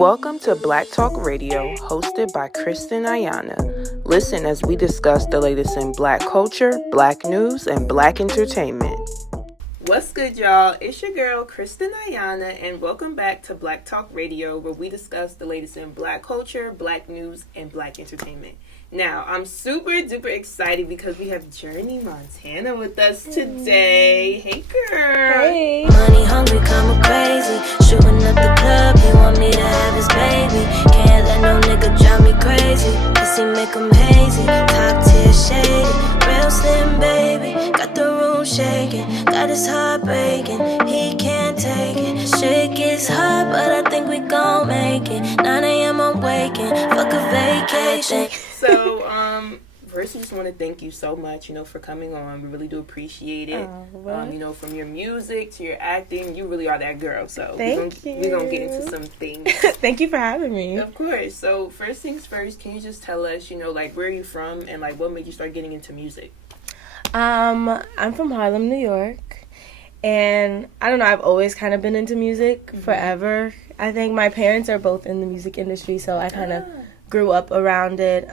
Welcome to Black Talk Radio, hosted by Kristen Ayana. Listen as we discuss the latest in Black culture, Black news, and Black entertainment. What's good, y'all? It's your girl, Kristen Ayana, and welcome back to Black Talk Radio, where we discuss the latest in Black culture, Black news, and Black entertainment. Now, I'm super duper excited because we have Journey Montana with us today. Hey, girl. Hey. Money hungry, coming crazy. Shooting up the club, he want me to have his baby. Can't let no nigga drive me crazy. Pussy make him hazy, top tier shady. Real slim baby, got the room shaking. Got his heart breaking, he can't take it. Shit gets hot, but I think we gon' make it. 9 a.m. I'm waking, fuck a vacation. So, first, we just want to thank you so much, for coming on. We really do appreciate it. From your music to your acting, you really are that girl. So, we're going to get into some things. Thank you for having me. Of course. So, first things first, can you just tell us, where are you from and, what made you start getting into music? I'm from Harlem, New York. And, I don't know, I've always kind of been into music forever. I think my parents are both in the music industry, so I kind of grew up around it.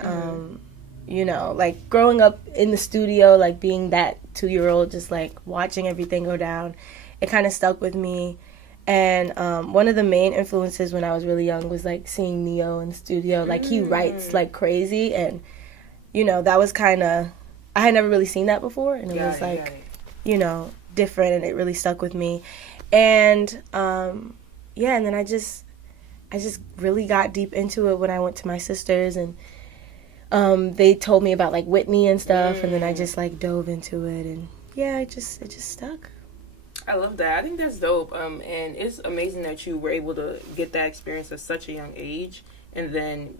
Growing up in the studio, being that 2-year-old, just watching everything go down, it kind of stuck with me. And one of the main influences when I was really young was seeing Neo in the studio. He writes like crazy, and that was kind of, I had never really seen that before, and it was different, and it really stuck with me. And and then I just really got deep into it when I went to my sister's, and they told me about Whitney and stuff, and then I just dove into it, and it just stuck. I love that. I think that's dope. And it's amazing that you were able to get that experience at such a young age, and then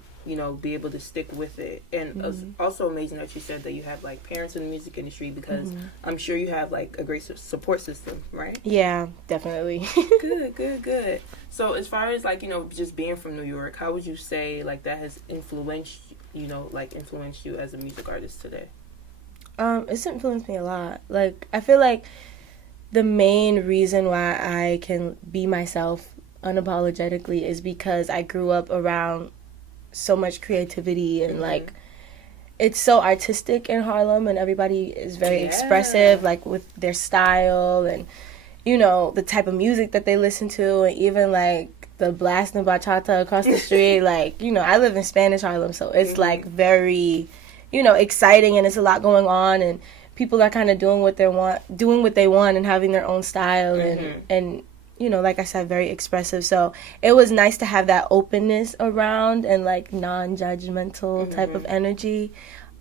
be able to stick with it. And it's also amazing that you said that you have parents in the music industry, because I'm sure you have a great support system, right? Yeah, definitely. Good. So as far as just being from New York, how would you say that has influenced you as a music artist today? It's influenced me a lot. I feel the main reason why I can be myself unapologetically is because I grew up around so much creaty, and it's so artistic in Harlem, and everybody is very expressive with their style, and the type of music that they listen to, and even the blasting bachata across the street. I live in Spanish Harlem, so it's very exciting, and it's a lot going on, and people are kind of doing what they want and having their own style, and like I said, very expressive. So it was nice to have that openness around, and non-judgmental type of energy.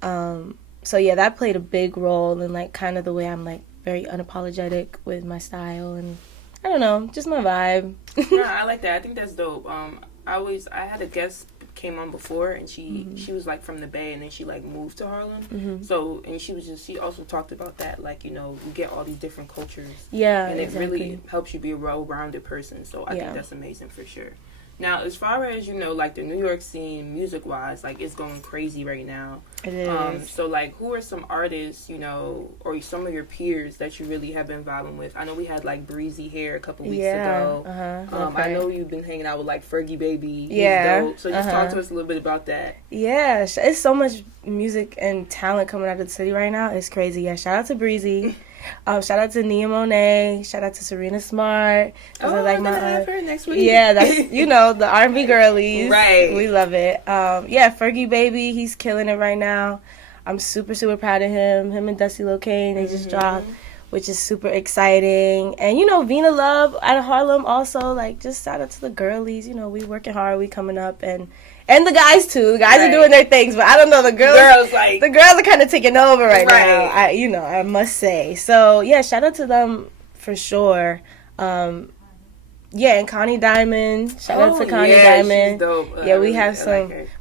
That played a big role in kind of the way I'm very unapologetic with my style, and I don't know, just my vibe. No, I like that. I think that's dope. I had a guest came on before, and she was from the Bay, and then she moved to Harlem. So, and she also talked about that, you get all these different cultures, and it really helps you be a well-rounded person. So I think that's amazing for sure. Now, as far as the New York scene music wise, it's going crazy right now. It is. So who are some artists, or some of your peers that you really have been vibing with? I know we had Breezy here a couple weeks ago. I know you've been hanging out with Fergie Baby. Yeah. Dope. So just talk to us a little bit about that. Yeah, it's so much music and talent coming out of the city right now. It's crazy. Yeah, shout out to Breezy. Shout out to Nia Monet. Shout out to Serena Smart. I'm gonna have her next week. Yeah, that's the R&B girlies. Right. We love it. Fergie Baby, he's killing it right now. I'm super, super proud of him. Him and Dusty Locane, they just dropped, which is super exciting. And Vina Love out of Harlem also. Just shout out to the girlies. We working hard. We coming up, and the guys too. The guys are doing their things, but I don't know, the girls are kind of taking over right now. I must say. So shout out to them for sure. And Connie Diamond. Shout out to Connie Diamond. She's dope.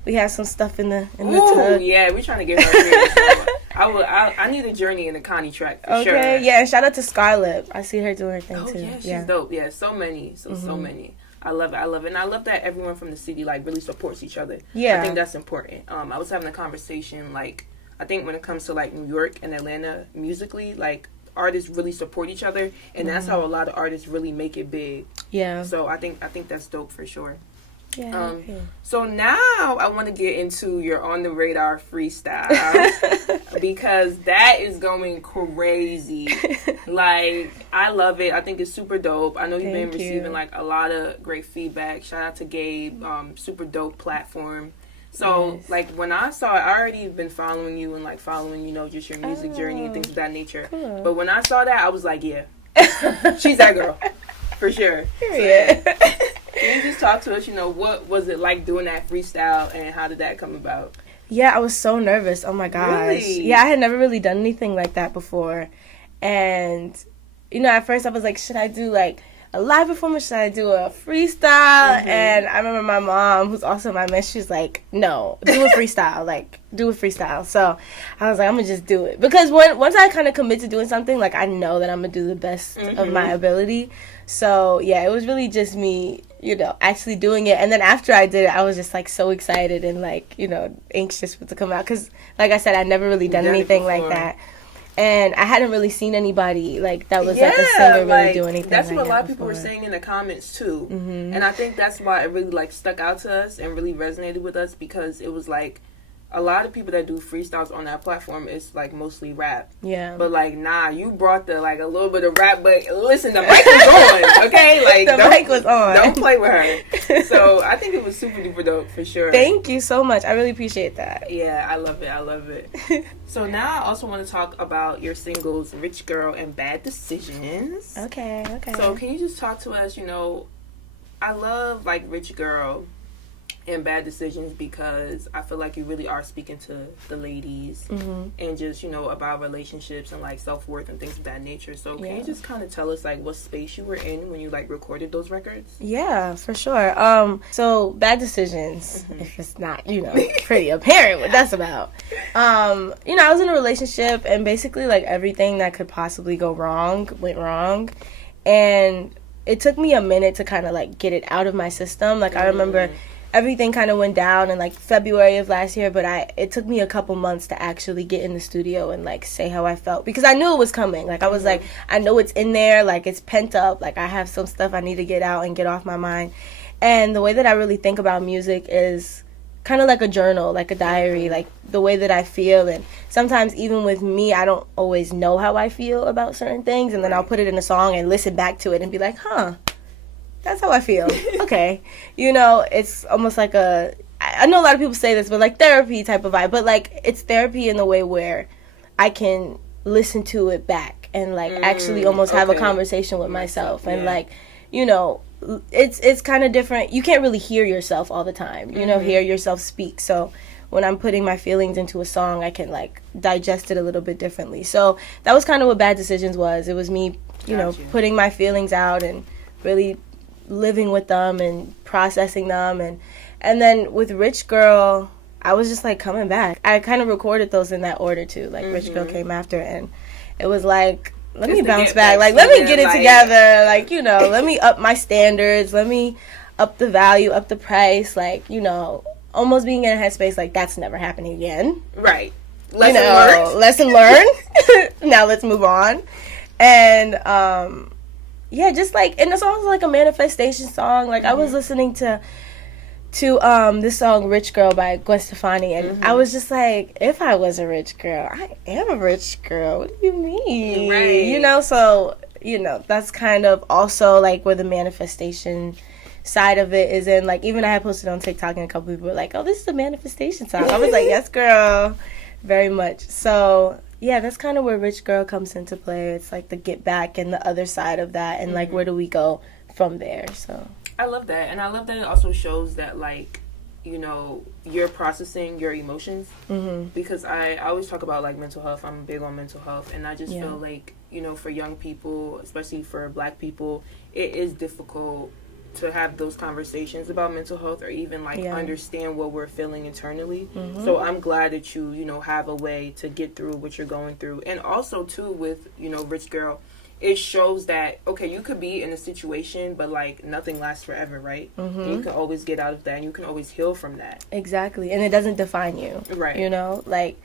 We have some stuff in the tub. Yeah, we're trying to get her here. I need a Journey in the Connie track for sure. Okay, yeah, and shout out to Scarlett. I see her doing her thing too. Yeah, she's dope. Yeah, so many. So many. I love it. And I love that everyone from the city really supports each other. Yeah. I think that's important. I was having a conversation I think when it comes to New York and Atlanta musically, artists really support each other, and that's how a lot of artists really make it big. Yeah. So I think that's dope for sure. Yeah. Okay. So now I want to get into your on the radar freestyle because that is going crazy. Like, I love it. I think it's super dope. I know you've been receiving like a lot of great feedback. Shout out to Gabe. Super dope platform. So like when I saw it, I already been following you and like following, you know, just your music journey and things of that nature. Cool. But when I saw that, I was like, yeah, she's that girl for sure. Yeah. Can you just talk to us, you know, what was it like doing that freestyle and how did that come about? Yeah, I was so nervous. Oh my gosh. Really? Yeah, I had never really done anything like that before. And, you know, at first I was like, should I do like a live performance? Should I do a freestyle? And I remember my mom, who's also my man, she's like, no, do a freestyle. Like, do a freestyle. So I was like, I'm going to just do it. Because once I kind of commit to doing something, like, I know that I'm going to do the best of my ability. So, yeah, it was really just me, you know, actually doing it. And then after I did it, I was just, like, so excited and, like, you know, anxious for it to come out. Because, like I said, I'd never really done anything like that. And I hadn't really seen anybody, like, that was, like, a singer really do anything that's like what a lot of before. people were saying in the comments, too. And I think that's why it really, like, stuck out to us and really resonated with us because it was, like, a lot of people that do freestyles on that platform is like mostly rap. Yeah. But like, nah, you brought the like a little bit of rap, but listen, the mic was on, okay? Like the mic was on. Don't play with her. So I think it was super duper dope for sure. Thank you so much. I really appreciate that. Yeah, I love it. I love it. So now I also want to talk about your singles, Rich Girl and Bad Decisions. Okay. So can you just talk to us, you know, I love like Rich Girl and Bad Decisions because I feel like you really are speaking to the ladies and just, you know, about relationships and like self-worth and things of that nature. So can you just kind of tell us like what space you were in when you like recorded those records? Yeah, for sure. So Bad Decisions, if it's not, you know, pretty apparent what that's about. You know, I was in a relationship and basically like everything that could possibly go wrong went wrong. And it took me a minute to kind of like get it out of my system. Like I remember everything kind of went down in like February of last year, but it took me a couple months to actually get in the studio and like say how I felt because I knew it was coming. Like I was like, I know it's in there, like it's pent up, like I have some stuff I need to get out and get off my mind. And the way that I really think about music is kind of like a journal, like a diary, like the way that I feel. And sometimes even with me, I don't always know how I feel about certain things, and then I'll put it in a song and listen back to it and be like, that's how I feel. Okay. You know, it's almost like I know a lot of people say this, but like therapy type of vibe. But like it's therapy in the way where I can listen to it back and like actually almost have a conversation with myself. And like, you know, it's kind of different. You can't really hear yourself all the time, you know, hear yourself speak. So when I'm putting my feelings into a song, I can like digest it a little bit differently. So that was kind of what Bad Decisions was. It was me, you know, putting my feelings out and really living with them and processing them. And then with Rich Girl, I was just like coming back. I kind of recorded those in that order too. Like Rich Girl came after, and it was like, let me bounce back. Like, let me get it together. Like, you know, let me up my standards. Let me up the value, up the price. Like, you know, almost being in a headspace like that's never happening again. Right. Lesson learned. Now let's move on. And yeah, just like, and the song's like a manifestation song. Like I was listening to this song Rich Girl by Gwen Stefani, and I was just like, if I was a rich girl, I am a rich girl. What do you mean? Right. You know, so, you know, that's kind of also like where the manifestation side of it is in. Like, even I had posted on TikTok and a couple people were like, oh, this is a manifestation song. I was like, yes, girl. Very much. So yeah, that's kind of where Rich Girl comes into play. It's like the get back and the other side of that, and like where do we go from there. So I love that. And I love that it also shows that, like, you know, you're processing your emotions. Because I always talk about, like, mental health. I'm big on mental health. And I just feel like, you know, for young people, especially for Black people, it is difficult to have those conversations about mental health or even, like, understand what we're feeling internally. So I'm glad that you know, have a way to get through what you're going through. And also, too, with, you know, Rich Girl, it shows that, okay, you could be in a situation, but, like, nothing lasts forever, right? You can always get out of that, and you can always heal from that. Exactly. And it doesn't define you. Right. You know? Like,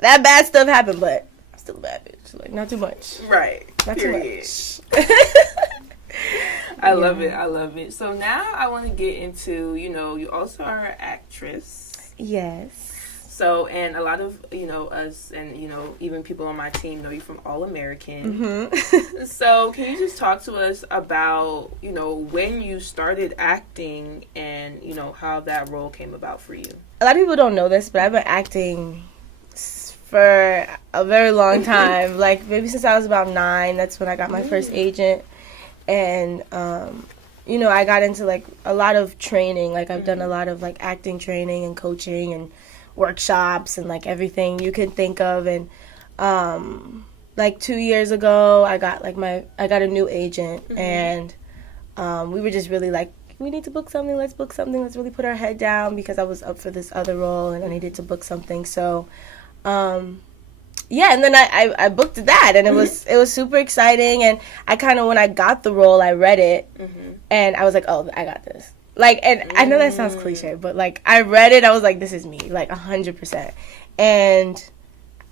that bad stuff happened, but I'm still a bad bitch. Like, not too much. Right. Not Period. too much. I love it. I love it. So now I want to get into, you also are an actress. Yes. So, and a lot of, us and, even people on my team know you from All American. Mm-hmm. So, can you just talk to us about, when you started acting and, how that role came about for you? A lot of people don't know this, but I've been acting for a very long time. Like, maybe since I was about 9, that's when I got my first agent. And, I got into, like, a lot of training. Like, I've done a lot of, like, acting training and coaching and workshops and, like, everything you could think of. And, like, 2 years ago, I got a new agent. And we were just really, like, we need to book something. Let's book something. Let's really put our head down, because I was up for this other role and I needed to book something. So, and then I booked that, and it was super exciting. And I kind of, when I got the role, I read it, and I was like, oh, I got this. Like, and I know that sounds cliche, but, like, I read it, I was like, this is me, like, 100%. And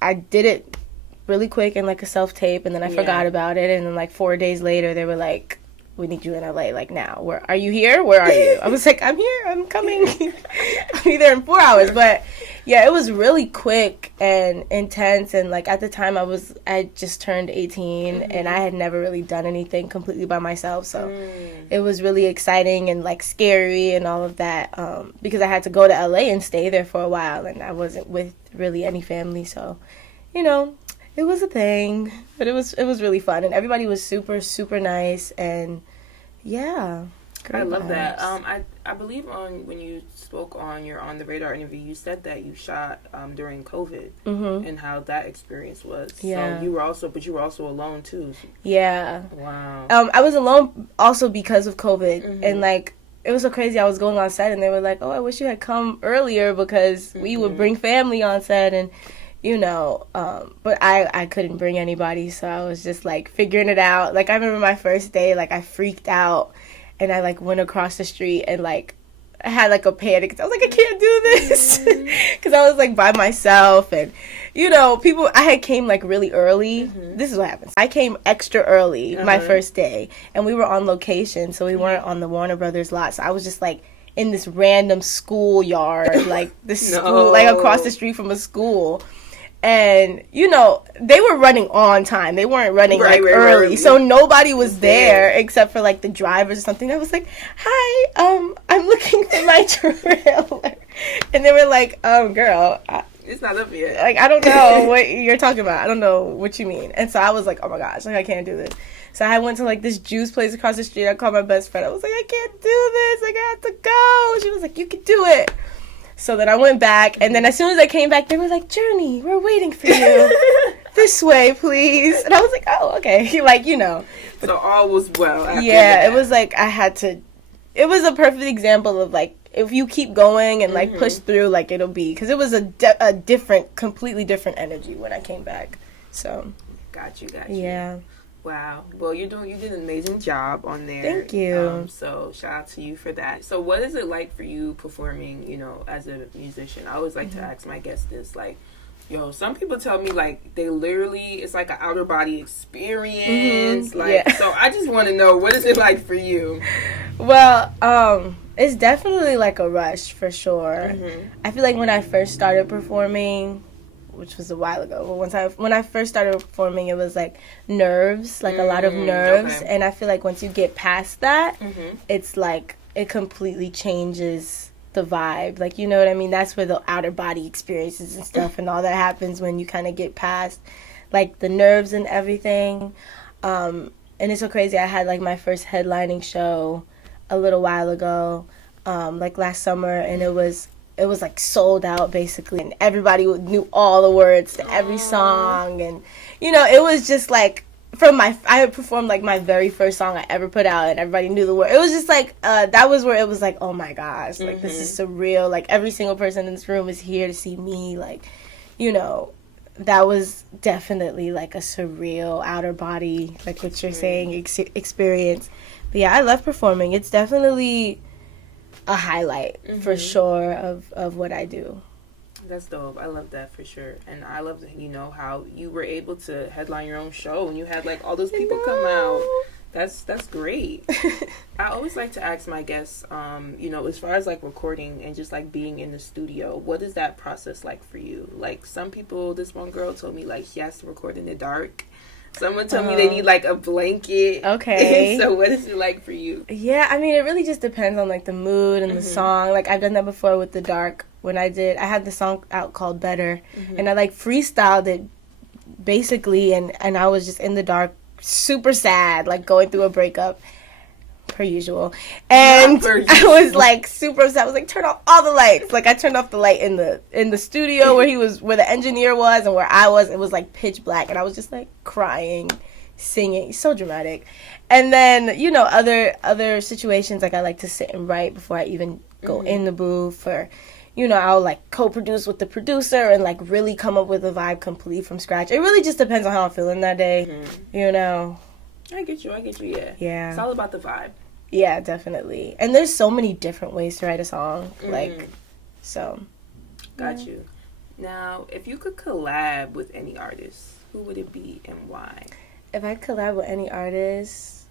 I did it really quick in, like, a self-tape, and then I forgot about it, and then, like, 4 days later, they were like, we need you in LA, like, now. Where are you here? Where are you? I was like, I'm here. I'm coming. I'll be there in 4 hours. But, yeah, it was really quick and intense. And, like, at the time, I just turned 18, and I had never really done anything completely by myself. So it was really exciting and, like, scary and all of that, because I had to go to LA and stay there for a while, and I wasn't with really any family. So, it was a thing, but it was really fun, and everybody was super, super nice, and yeah, great I love vibes. that. I believe when you spoke on your On the Radar interview, you said that you shot during COVID, and how that experience was. Yeah. So you were also alone too. Yeah. Wow. I was alone also because of COVID, and, like, it was so crazy. I was going on set, and they were like, "Oh, I wish you had come earlier, because we would bring family on set," and but I couldn't bring anybody, so I was just, like, figuring it out. Like, I remember my first day, like, I freaked out, and I, like, went across the street, and, like, I had, like, a panic. I was like, I can't do this, because I was, like, by myself, and, I had came, like, really early. This is what happens. I came extra early my first day, and we were on location, so we weren't on the Warner Brothers lot, so I was just, like, in this random schoolyard, like, school, like, across the street from a school. And, they were running on time. They weren't running, early. So nobody was there except for, like, the drivers or something. I was like, hi, I'm looking for my trailer. And they were like, girl. It's not up yet. Like, I don't know what you're talking about. I don't know what you mean. And so I was like, oh, my gosh, like, I can't do this. So I went to, like, this juice place across the street. I called my best friend. I was like, I can't do this. Like, I have to go. She was like, you can do it. So then I went back, and then as soon as I came back, they were like, Journey, we're waiting for you. This way, please. And I was like, oh, okay. Like, But so all was well after that. It was like it was a perfect example of, like, if you keep going and, like, push through, like, it'll be. Because it was a completely different energy when I came back. So. Got you. Yeah. Wow. Well, you did an amazing job on there. Thank you. So shout out to you for that. So what is it like for you performing, as a musician? I always like to ask my guests this, like, some people tell me, like, they literally, it's like an outer body experience. Like, so I just want to know, what is it like for you? Well, it's definitely like a rush for sure. I feel like when I first started performing, which was a while ago, but when I first started performing, it was like nerves, like a lot of nerves, and I feel like once you get past that, it's like it completely changes the vibe. Like, you know what I mean? That's where the outer body experiences and stuff and all that happens, when you kind of get past, like, the nerves and everything. And it's so crazy. I had, like, my first headlining show a little while ago, like last summer, and it was like sold out basically, and everybody knew all the words to every song, and it was just like I had performed like my very first song I ever put out, and everybody knew the word. It was just like that was where it was like, oh my gosh, like this is surreal. Like, every single person in this room is here to see me. Like, that was definitely like a surreal outer body, like what you're saying, experience. But yeah, I love performing. It's definitely a highlight for sure of what I do. That's dope. I love that for sure. And I love, how you were able to headline your own show, and you had, like, all those people come out That's great. I always like to ask my guests, as far as like recording and just like being in the studio, what is that process like for you? Like some people, this one girl told me like she has to record in the dark. Someone told me they need like a blanket. Okay. So what is it like for you? Yeah, I mean, it really just depends on like the mood and the song. Like I've done that before with the dark. When I had the song out called Better, and I like freestyled it basically, and I was just in the dark, super sad, like going through a breakup, per usual. And I was like super upset. I was like, turn off all the lights. Like I turned off the light in the studio where the engineer was and where I was. It was like pitch black, and I was just like crying, singing, so dramatic. And then other situations, like I like to sit and write before I even go in the booth, or I'll like co-produce with the producer and like really come up with a vibe complete from scratch. It really just depends on how I'm feeling that day, I get you, yeah. Yeah. It's all about the vibe. Yeah, definitely. And there's so many different ways to write a song, so. Got you. Now, if you could collab with any artist, who would it be and why? If I collab with any artist,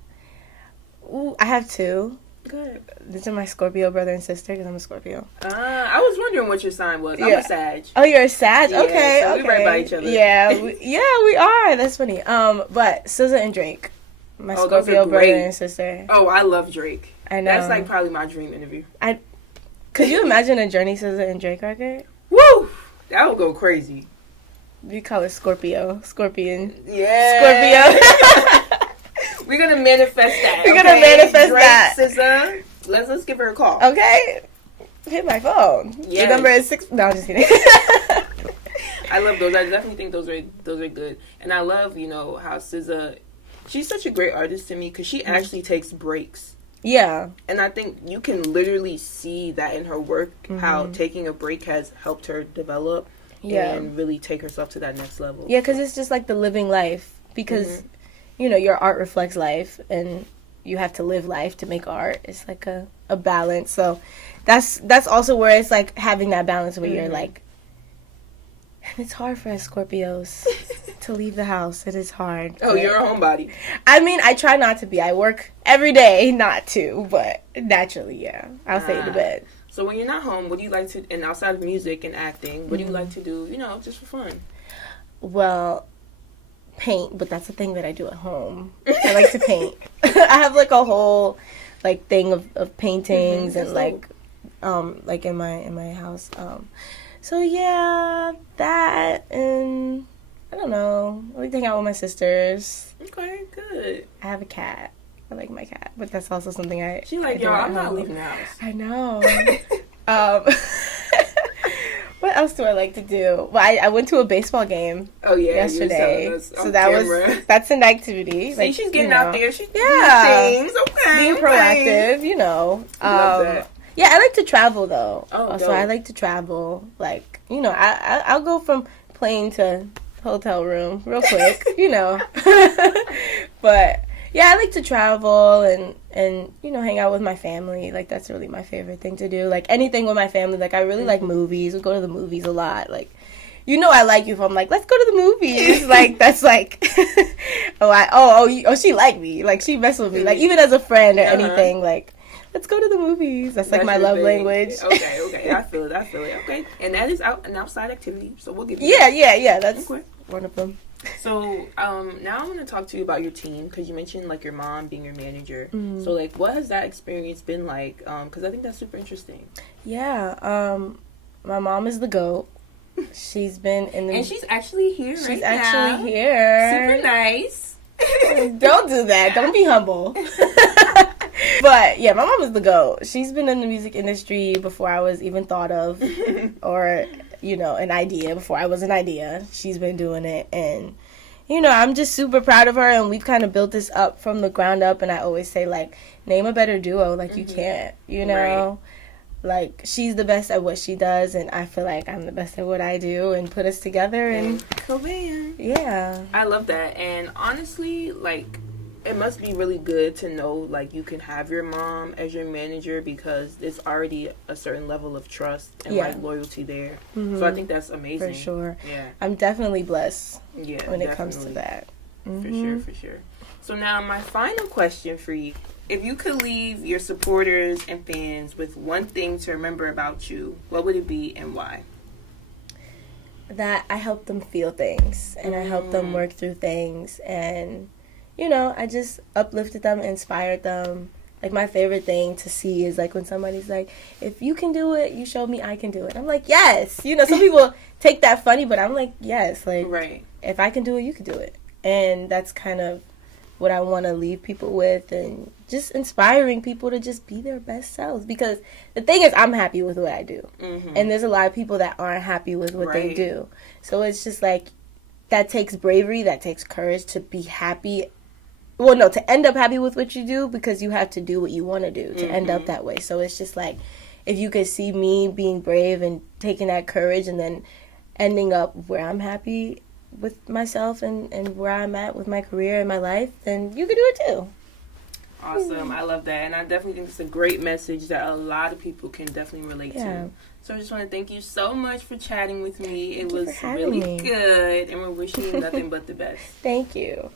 I have two. Good. These are my Scorpio brother and sister, because I'm a Scorpio. I was wondering what your sign was. I'm a Sag. Oh, you're a Sag? Yeah, okay, so okay. we right by each other. Yeah, we are. That's funny. But SZA and Drake, my Scorpio brother and sister. Oh, I love Drake. I know. That's like probably my dream interview. Could you imagine a Journey SZA and Drake record? Woo! That would go crazy. We call it Scorpion. Yeah. Scorpio. We're gonna manifest that. We're gonna manifest Drake, that. SZA, let's give her a call. Okay. Hit my phone. Yes. Your number is 6. No, I'm just kidding. I love those. I definitely think those are good. And I love, how SZA, she's such a great artist to me because she actually takes breaks. Yeah. And I think you can literally see that in her work, how taking a break has helped her develop and really take herself to that next level. Yeah, because it's just like the living life. Because, your art reflects life, and you have to live life to make art. It's like a balance. So that's also where it's like having that balance where you're like, and it's hard for us Scorpios to leave the house. It is hard. Oh, you're a homebody. I mean, I try not to be. I work every day not to, but naturally, yeah. I'll stay in the bed. So when you're not home, what do you like to, and outside of music and acting, what do you like to do, just for fun? Well, paint, but that's a thing that I do at home. I like to paint. I have like a whole like thing of paintings and like in my house. So yeah, that, and I don't know. I like to hang out with my sisters. Okay, good. I have a cat. I like my cat, but that's also something She like, yo, I'm not leaving the house. I know. What else do I like to do? Well, I went to a baseball game. Oh yeah, yesterday. So that's an activity. See, like, she's getting out there. She's doing things. Okay, being proactive. Love that. Yeah, I like to travel though. Oh, so I like to travel. Like I'll go from plane to hotel room real quick. But yeah, I like to travel and hang out with my family. Like that's really my favorite thing to do. Like anything with my family. Like I really like movies. We go to the movies a lot. Like I like you if I'm like, let's go to the movies. Like that's like she like me. Like she mess with me. Like even as a friend or anything. Like let's go to the movies. That's like my love language. Okay. I feel it. Okay, and that is an outside activity. So we'll give you. Yeah. That's one of them. So, now I'm going to talk to you about your team, because you mentioned, like, your mom being your manager. So, like, what has that experience been like? Because I think that's super interesting. Yeah, my mom is the GOAT. She's been in the... And she's actually here She's actually here. Super nice. Don't do that. Don't be humble. But, yeah, my mom is the GOAT. She's been in the music industry before I was even thought of, or... an idea before I was an idea. She's been doing it, and I'm just super proud of her, and we've kind of built this up from the ground up. And I always say, like, name a better duo. Like, you can't, Right. Like, she's the best at what she does, and I feel like I'm the best at what I do, and put us together, and yeah, I love that. And honestly, like, it must be really good to know, like, you can have your mom as your manager, because there's already a certain level of trust and like loyalty there. So I think that's amazing. For sure. Yeah. I'm definitely blessed when definitely. it comes to that. For sure. So now my final question for you. If you could leave your supporters and fans with one thing to remember about you, what would it be and why? That I help them feel things and I help them work through things, and you know, I just uplifted them, inspired them. Like, my favorite thing to see is like when somebody's like, if you can do it, you showed me I can do it. I'm like, yes. You know, some people take that funny, but I'm like, yes. Like, right. If I can do it, you can do it. And that's kind of what I want to leave people with, and just inspiring people to just be their best selves. Because the thing is, I'm happy with what I do. And there's a lot of people that aren't happy with what they do. So it's just like, that takes bravery, that takes courage to be happy. Well, no, to end up happy with what you do, because you have to do what you want to do to end up that way. So it's just like, if you could see me being brave and taking that courage and then ending up where I'm happy with myself and where I'm at with my career and my life, then you could do it too. Awesome. I love that. And I definitely think it's a great message that a lot of people can definitely relate to. So I just want to thank you so much for chatting with me. It was really good. And we're wishing you nothing but the best. Thank you.